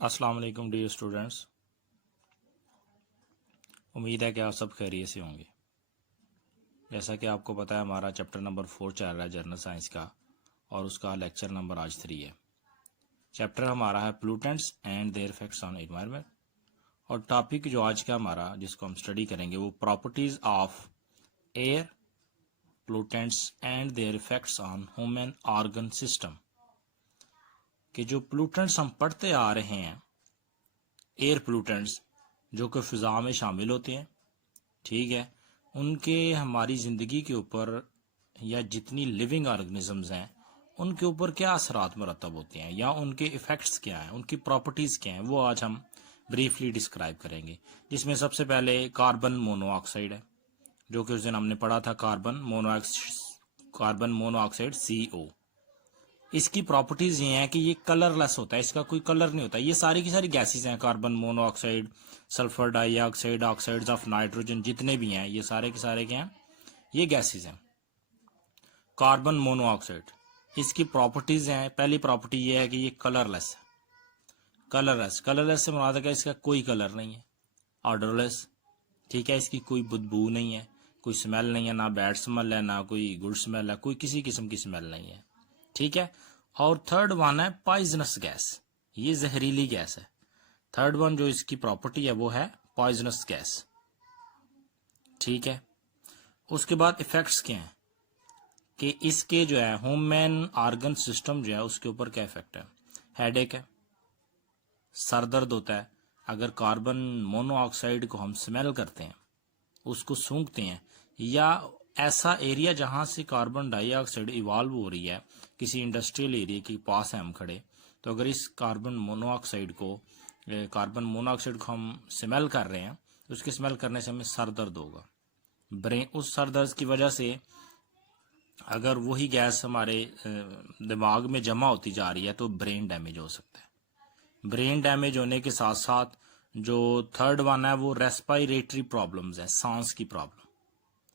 अस्सलाम वालेकुम dear students. उम्मीद है कि आप सब खैरियत से होंगे। जैसा कि आपको पता है हमारा चैप्टर नंबर 4 चल रहा है जनरल साइंस का और उसका लेक्चर नंबर आज 3 है। चैप्टर हमारा है pollutants and there effects on environment और टॉपिक जो आज का हमारा जिसको हम स्टडी करेंगे वो properties of air pollutants and there effects on human organ system. कि जो पोल्यूटेंट्स हम पढ़ते आ रहे हैं, एयर पोल्यूटेंट्स जो कि फ़िज़ा में शामिल होते हैं, ठीक है, उनके हमारी ज़िंदगी के ऊपर या जितनी लिविंग ऑर्गेनिजम्स हैं उनके ऊपर क्या असरात मरतब होते हैं या उनके इफ़ेक्ट्स क्या हैं, उनकी प्रॉपर्टीज़ क्या हैं, वो आज हम ब्रीफली डिस्क्राइब करेंगे। जिसमें सबसे पहले कार्बन मोनोऑक्साइड है, जो कि उस दिन हमने पढ़ा था, कार्बन मोनोऑक्साइड CO। इसकी प्रॉपर्टीज ये हैं कि ये कलरलेस होता है, इसका कोई कलर नहीं होता। ये सारी की सारी गैसेस हैं, carbon monoxide, sulphur dioxide, oxides of nitrogen, जितने भी हैं ये सारे के सारे क्या हैं, ये गैसेस हैं। कार्बन मोनोऑक्साइड इसकी प्रॉपर्टीज हैं, पहली प्रॉपर्टी ये है कि ये कलरलेस है। कलरलेस से मुराद है कि इसका कोई कलर नहीं है। ऑर्डरलेस, ठीक है, इसकी कोई बदबू नहीं है, कोई स्मेल नहीं है, ना बैड स्मेल है, ना कोई गुड स्मेल है, कोई किसी किस्म की स्मेल नहीं है, ठीक है। और थर्ड वन है पॉइजनस गैस, ये जहरीली गैस है। थर्ड वन जो इसकी प्रॉपर्टी है वो है पॉइजनस गैस, ठीक है। उसके बाद इफेक्ट्स क्या हैं कि इसके जो है ह्यूमन ऑर्गन सिस्टम जो है उसके ऊपर क्या इफेक्ट है। हेडेक है, सर दर्द होता है अगर कार्बन मोनोऑक्साइड को हम स्मेल करते हैं, उसको सूंघते हैं, या ऐसा एरिया जहां से कार्बन डाइऑक्साइड इवॉल्व हो रही है, किसी इंडस्ट्रियल एरिया के पास है हम खड़े, तो अगर इस कार्बन मोनोऑक्साइड को हम स्मेल कर रहे हैं, तो उसके स्मेल करने से हमें सर दर्द होगा। ब्रेन, उस सर दर्द की वजह से अगर वही गैस हमारे दिमाग में जमा होती जा रही है तो ब्रेन डैमेज हो सकता है। ब्रेन डैमेज होने के साथ साथ जो थर्ड वन है वो रेस्पिरेटरी प्रॉब्लम्स है, सांस की प्रॉब्लम।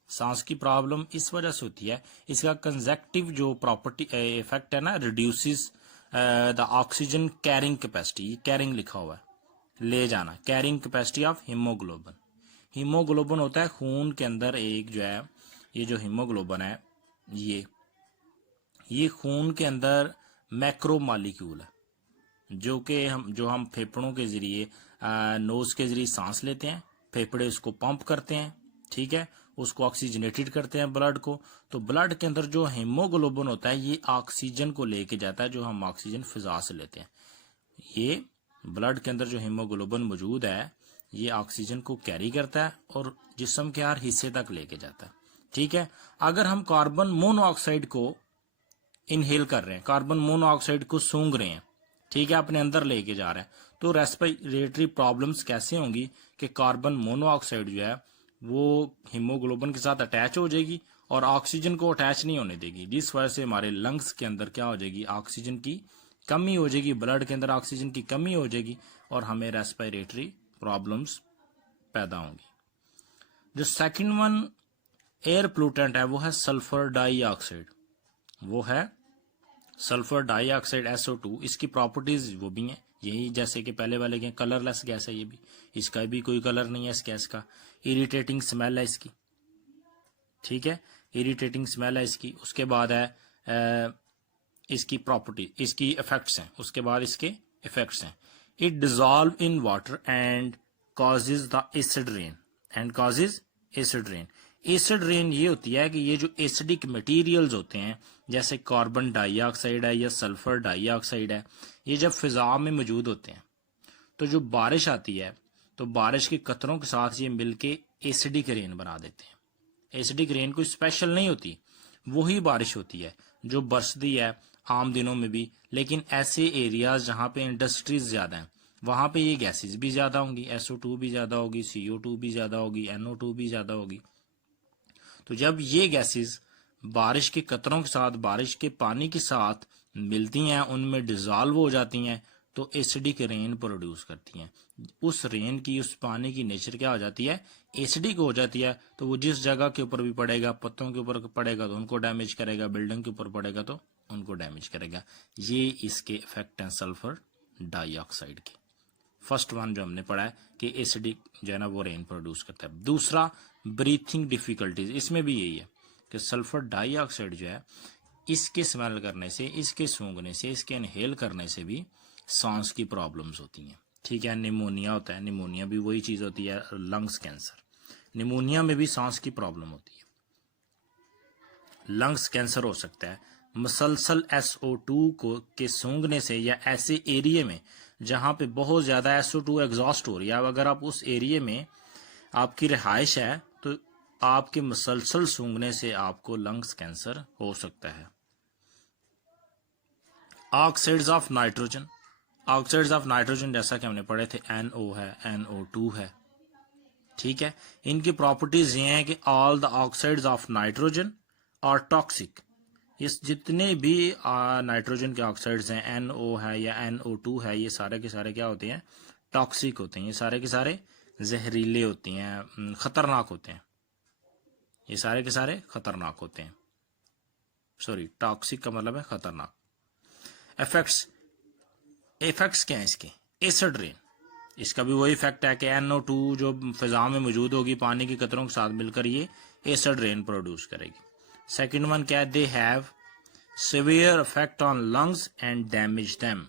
सांस की प्रॉब्लम इस वजह से होती है, इसका कंजेक्टिव जो प्रॉपर्टी इफेक्ट है ना, reduces the oxygen carrying capacity, carrying लिखा हुआ है, ले जाना, carrying capacity of haemoglobin. Haemoglobin होता है खून के अंदर एक जो है, ये जो हीमोग्लोबिन है ये खून के अंदर मैक्रो मॉलिक्यूल है, जो हम फेफड़ों के जरिए, नोज के जरिए सांस लेते हैं, फेफड़े उसको पंप करते हैं, ठीक है, उसको ऑक्सीजनेटेड करते हैं ब्लड को। तो ब्लड के अंदर जो हीमोग्लोबिन होता है ये ऑक्सीजन को लेके जाता है, जो हम ऑक्सीजन फिजा से लेते हैं। ये ब्लड के अंदर जो हीमोग्लोबिन मौजूद है ये ऑक्सीजन को कैरी करता है और जिस्म के हर हिस्से तक लेके जाता है, ठीक है। अगर हम कार्बन मोनोऑक्साइड को इनहेल कर रहे हैं, कार्बन मोनोऑक्साइड को सूंघ रहे हैं, ठीक है, अपने अंदर लेके जा रहे हैं, तो रेस्पिरेटरी प्रॉब्लम्स कैसे होंगी कि कार्बन मोनोऑक्साइड जो है वो हीमोग्लोबिन के साथ अटैच हो जाएगी और ऑक्सीजन को अटैच नहीं होने देगी, जिस वजह से हमारे लंग्स के अंदर क्या हो जाएगी, ऑक्सीजन की कमी हो जाएगी, ब्लड के अंदर ऑक्सीजन की कमी हो जाएगी और हमें रेस्पिरेटरी प्रॉब्लम्स पैदा होंगी। जो सेकंड वन एयर पोल्यूटेंट है वो है सल्फर डाइऑक्साइड, वो है सल्फर डाइऑक्साइड SO2। इसकी प्रॉपर्टीज वो भी हैं यही जैसे कि पहले वाले के, कलरलेस गैस है ये भी, इसका भी कोई कलर नहीं है इस गैस का, इरिटेटिंग स्मेल है इसकी, ठीक है, इरिटेटिंग स्मेल है इसकी। उसके बाद है इसकी प्रॉपर्टी, इसकी इफेक्ट्स हैं, उसके बाद इसके इफेक्ट्स हैं। It dissolve in water and causes the acid rain, acid rain ये होती है कि ये जो एसिडिक मटेरियल्स होते हैं जैसे कार्बन डाइऑक्साइड है या सल्फर डाइऑक्साइड है, ये जब फिजा में मौजूद होते हैं तो जो बारिश आती है तो बारिश के कतरों के साथ ये मिलके एसिडिक रेन बना देते हैं। एसिडिक रेन कोई स्पेशल नहीं होती, वही बारिश होती है जो बरसती है आम दिनों में भी, लेकिन ऐसे एरियाज जहाँ पे इंडस्ट्रीज ज्यादा हैं वहां पे ये गैसेस भी ज्यादा होंगी, SO2 भी ज्यादा होगी, CO2 भी ज्यादा होगी, NO2 भी ज्यादा होगी। तो जब ये गैसेस बारिश के कतरों के साथ, बारिश के पानी के साथ मिलती हैं, उनमें डिजॉल्व हो जाती हैं तो एसिडिक रेन प्रोड्यूस करती हैं। उस रेन की, उस पानी की नेचर क्या हो जाती है, एसिडिक हो जाती है। तो वो जिस जगह के ऊपर भी पड़ेगा, पत्तों के ऊपर पड़ेगा तो उनको डैमेज करेगा, बिल्डिंग के ऊपर पड़ेगा तो उनको डैमेज करेगा। ये इसके इफेक्ट हैं सल्फर डाइऑक्साइड के। फर्स्ट वन जो हमने पढ़ा है कि एसिडिक जो है ना वो रेन प्रोड्यूस करता है। दूसरा ब्रीथिंग डिफिकल्टीज, इसमें भी यही है कि सल्फर डाइऑक्साइड जो है इसके स्मेल करने से, इसके सूंघने से, इसके इनहेल करने से भी सांस की प्रॉब्लम्स होती हैं। ठीक है, निमोनिया होता है, निमोनिया भी वही चीज़ होती है, लंग्स कैंसर, निमोनिया में भी सांस की प्रॉब्लम होती है, लंग्स कैंसर हो सकता है। मसलसल SO2 को के सूंघने से या ऐसे एरिए में जहाँ पे बहुत ज़्यादा SO2 एग्जॉस्ट हो रही है, अगर आप उस एरिए में आपकी रिहाइश है तो आपके मसलसल सूंघने से आपको लंग्स कैंसर हो सकता है। Oxides of nitrogen, oxides of nitrogen जैसा कि हमने पढ़े थे NO है, NO2 है। ठीक है, इनकी प्रॉपर्टीज ये हैं कि all the oxides of nitrogen और टॉक्सिक, इस जितने भी नाइट्रोजन के ऑक्साइड्स हैं, NO है या NO2 है, ये सारे के सारे क्या होते हैं, टॉक्सिक होते हैं। ये सारे के सारे जहरीले होते हैं, खतरनाक होते हैं, ये सारे के सारे खतरनाक होते हैं। सॉरी, टॉक्सिक का मतलब है खतरनाक। इफेक्ट्स, इफेक्ट्स क्या है इसके, एसिड रेन, इसका भी वही इफेक्ट है कि NO2 जो फिजा में मौजूद होगी पानी के कतरों के साथ मिलकर ये एसिड रेन प्रोड्यूस करेगी। सेकेंड वन क्या है, they have severe effect on lungs and damage them,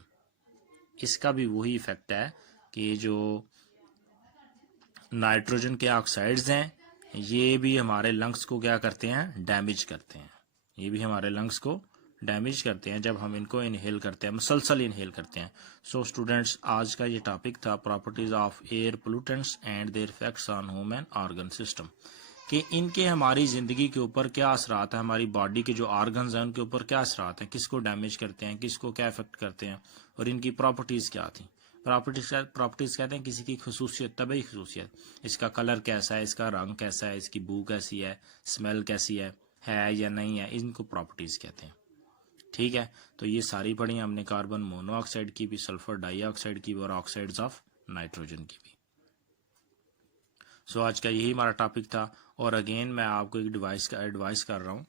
इसका भी वही इफेक्ट है कि जो नाइट्रोजन के ऑक्साइड्स हैं ये भी हमारे लंग्स को क्या करते हैं, डैमेज करते हैं, ये भी हमारे लंग्स को डैमेज करते हैं जब हम इनको इनहेल करते हैं, मुसलसल इनहेल करते हैं। सो स्टूडेंट्स, आज का ये टॉपिक था properties of air pollutants and there effects on human organ system, कि इनके हमारी ज़िंदगी के ऊपर क्या असरात है, हमारी बॉडी के जो ऑर्गन्स हैं उनके ऊपर क्या असरात हैं, किसको डैमेज करते हैं, किसको क्या इफेक्ट करते हैं, और इनकी प्रॉपर्टीज़ क्या थी। प्रॉपर्टीज़ कहते हैं किसी की खसूसियत, तबई खसूसियत, इसका कलर कैसा है, इसका रंग कैसा है, इसकी बू कैसी है, स्मेल कैसी है या नहीं है, इनको प्रॉपर्टीज़ कहते हैं। ठीक है, तो ये सारी पढ़ी हमने, कार्बन मोनोऑक्साइड की भी, सल्फर डाइऑक्साइड की भी, और ऑक्साइड्स ऑफ नाइट्रोजन की भी। सो आज का यही हमारा टॉपिक था। और अगेन मैं आपको एक एडवाइस कर रहा हूँ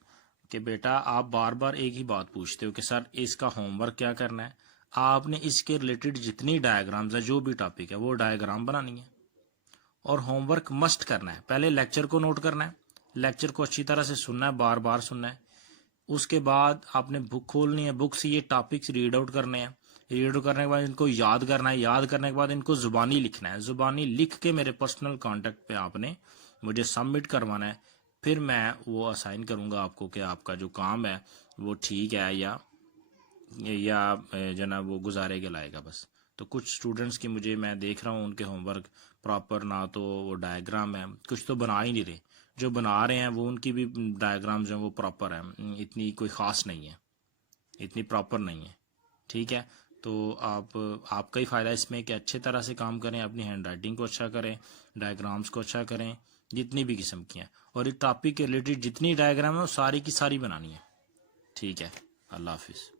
कि बेटा आप बार बार एक ही बात पूछते हो कि सर इसका होमवर्क क्या करना है। आपने इसके रिलेटेड जितनी डायग्राम्स है, जो भी टॉपिक है, वो डायग्राम बनानी है और होमवर्क मस्ट करना है। पहले लेक्चर को नोट करना है, लेक्चर को अच्छी तरह से सुनना है, बार बार सुनना है। उसके बाद आपने बुक खोलनी है, बुक से ये टॉपिक्स रीड आउट करने हैं, रीड आउट करने के बाद इनको याद करना है, याद करने के बाद इनको जुबानी लिखना है, जुबानी लिख के मेरे पर्सनल कांटेक्ट पे आपने मुझे सबमिट करवाना है। फिर मैं वो असाइन करूँगा आपको कि आपका जो काम है वो ठीक है या जो ना वो गुजारे के लाएगा बस। तो कुछ स्टूडेंट्स की मुझे मैं देख रहा हूँ उनके होमवर्क प्रॉपर ना तो वो डायग्राम है, कुछ तो बना ही नहीं रहे, जो बना रहे हैं वो उनकी भी डायग्राम्स हैं वो प्रॉपर है, इतनी कोई ख़ास नहीं है, इतनी प्रॉपर नहीं है। ठीक है, तो आपका ही फ़ायदा इसमें कि अच्छे तरह से काम करें, अपनी हैंड राइटिंग को अच्छा करें, डायग्राम्स को अच्छा करें, जितनी भी किस्म की हैं, और इस टॉपिक के रिलेटेड जितनी डायग्राम है वो सारी की सारी बनानी है। ठीक है, अल्लाह हाफिज़।